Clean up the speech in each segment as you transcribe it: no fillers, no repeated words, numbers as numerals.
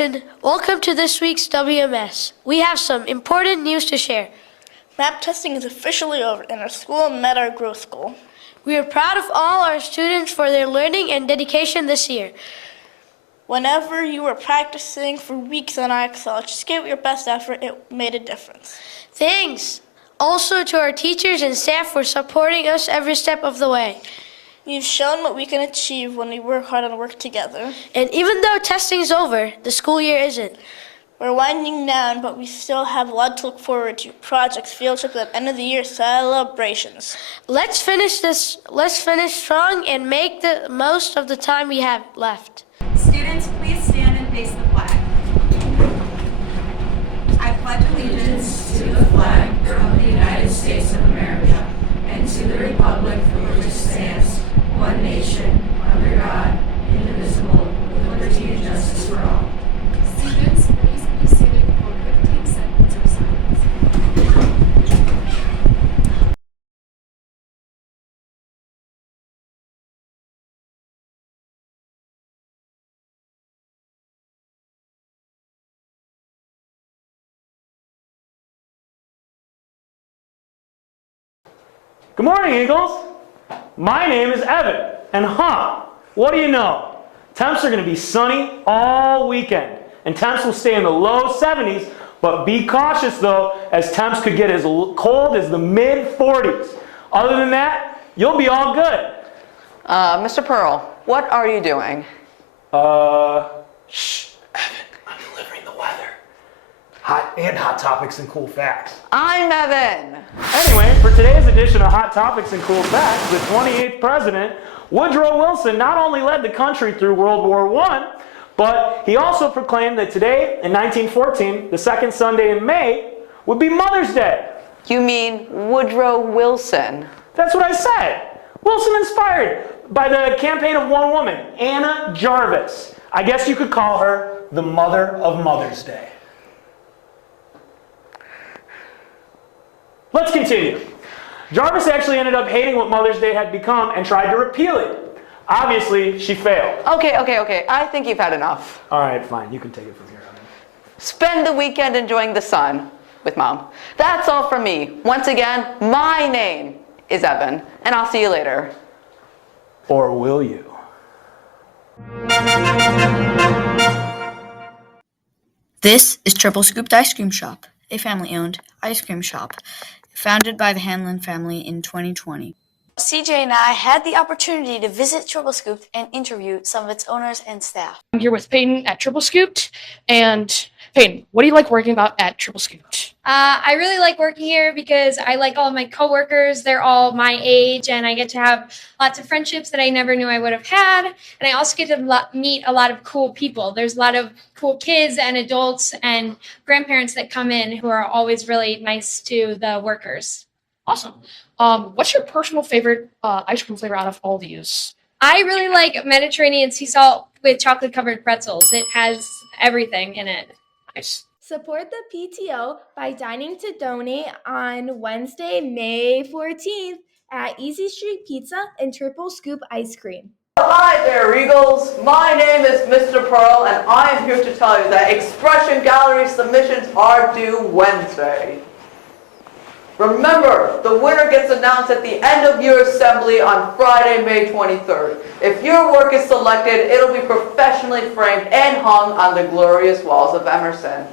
Emerson. Welcome to this week's WMS. We have some important news to share. MAP testing is officially over and our school met our growth goal. We are proud of all our students for their learning and dedication this year. Whenever you were practicing for weeks on Excel, just give your best effort, it made a difference. Thanks also to our teachers and staff for supporting us every step of the way. We've shown what we can achieve when we work hard and work together. And even though testing is over, the school year isn't. We're winding down, but we still have a lot to look forward to. Projects, field trips, and end of the year celebrations. Let's finish strong and make the most of the time we have left. Students, please stand and face the flag. I pledge allegiance to the flag of the United States of America and to the republic for which it stands, one nation, under God, indivisible, with liberty and justice for all. Students, please be seated for 15 seconds of silence. Good morning, Eagles. My name is Evan, and what do you know? Temps are going to be sunny all weekend, and temps will stay in the low 70s, but be cautious though, as temps could get as cold as the mid-40s. Other than that, you'll be all good. Mr. Pearl, what are you doing? Shh, Evan, I'm delivering the weather. Hot topics and cool facts. I'm Evan. Anyway, for today's edition of Hot Topics and Cool Facts, the 28th president, Woodrow Wilson, not only led the country through World War I, but he also proclaimed that today, in 1914, the second Sunday in May, would be Mother's Day. You mean Woodrow Wilson? That's what I said. Wilson inspired by the campaign of one woman, Anna Jarvis. I guess you could call her The mother of Mother's Day. Let's continue. Jarvis actually ended up hating what Mother's Day had become and tried to repeal it. Obviously, she failed. Okay. I think you've had enough. All right, fine. You can take it from here on in. Spend the weekend enjoying the sun with Mom. That's all from me. Once again, my name is Evan, and I'll see you later. Or will you? This is Triple Scooped Ice Cream Shop, a family-owned ice cream shop founded by the Hanlon family in 2020. CJ and I had the opportunity to visit Triple Scooped and interview some of its owners and staff. I'm here with Peyton at Triple Scooped. And Peyton, what do you like working about at Triple Scooped? I really like working here because I like all of my coworkers. They're all my age, and I get to have lots of friendships that I never knew I would have had. And I also get to meet a lot of cool people. There's a lot of cool kids and adults and grandparents that come in who are always really nice to the workers. Awesome. What's your personal favorite ice cream flavor out of all these? I really like Mediterranean sea salt with chocolate-covered pretzels. It has everything in it. Nice. Support the PTO by dining to donate on Wednesday, May 14th at Easy Street Pizza and Triple Scoop Ice Cream. Hi there, Eagles. My name is Mr. Pearl, and I am here to tell you that Expression Gallery submissions are due Wednesday. Remember, the winner gets announced at the end of your assembly on Friday, May 23rd. If your work is selected, it'll be professionally framed and hung on the glorious walls of Emerson.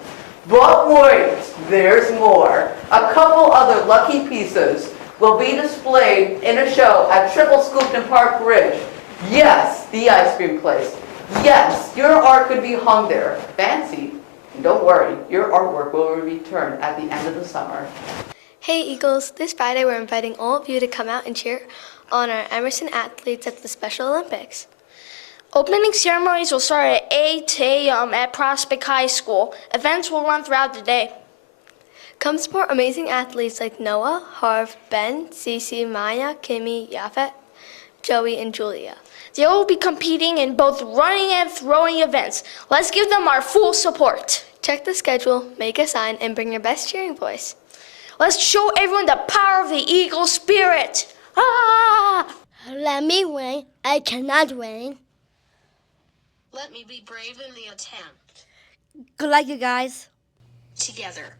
But wait, there's more. A couple other lucky pieces will be displayed in a show at Triple Scooped in Park Ridge. Yes, the ice cream place. Yes, your art could be hung there. Fancy. And don't worry, your artwork will be returned at the end of the summer. Hey Eagles, this Friday we're inviting all of you to come out and cheer on our Emerson athletes at the Special Olympics. Opening ceremonies will start at 8 a.m. at Prospect High School. Events will run throughout the day. Come support amazing athletes like Noah, Harv, Ben, Cece, Maya, Kimmy, Yafet, Joey, and Julia. They will be competing in both running and throwing events. Let's give them our full support. Check the schedule, make a sign, and bring your best cheering voice. Let's show everyone the power of the Eagle spirit. Ah! Let me win. I cannot win. Let me be brave in the attempt. Good luck, you guys. Together.